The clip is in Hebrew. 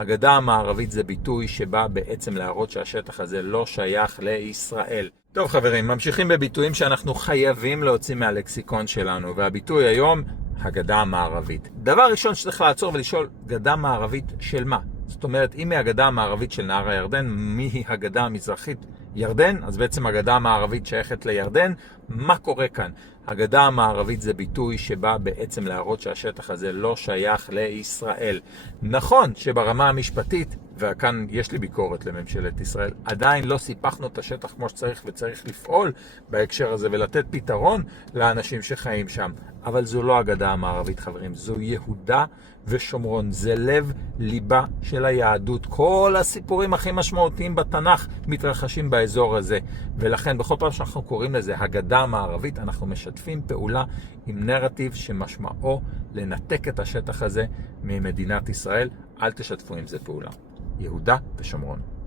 הגדה המערבית זה ביטוי שבא בעצם להראות שהשטח הזה לא שייך לישראל. טוב חברים, ממשיכים בביטויים שאנחנו חייבים להוציא מהלקסיקון שלנו, והביטוי היום, הגדה המערבית. דבר ראשון שצריך לעצור ולשאול, גדה מערבית של מה? זאת אומרת, אם היא הגדה המערבית של נהר הירדן, מי היא הגדה המזרחית? ירדן, אז בעצם הגדה המערבית שייכת לירדן. מה קורה כאן? הגדה המערבית זה ביטוי שבא בעצם להראות שהשטח הזה לא שייך לישראל. נכון שברמה המשפטית, וכאן יש לי ביקורת לממשלת ישראל, עדיין לא סיפחנו את השטח כמו שצריך, וצריך לפעול בהקשר הזה ולתת פתרון לאנשים שחיים שם. אבל זו לא הגדה המערבית חברים, זו יהודה ושומרון, זה לב ליבה של היהדות. כל הסיפורים הכי משמעותיים בתנ"ך מתרחשים באזור הזה, ולכן בכל פעם שאנחנו קוראים לזה הגדה המערבית, אנחנו משתפים פעולה עם נרטיב שמשמעו לנתק את השטח הזה ממדינת ישראל. אל תשתפו עם זה פעולה. יהודה ושומרון.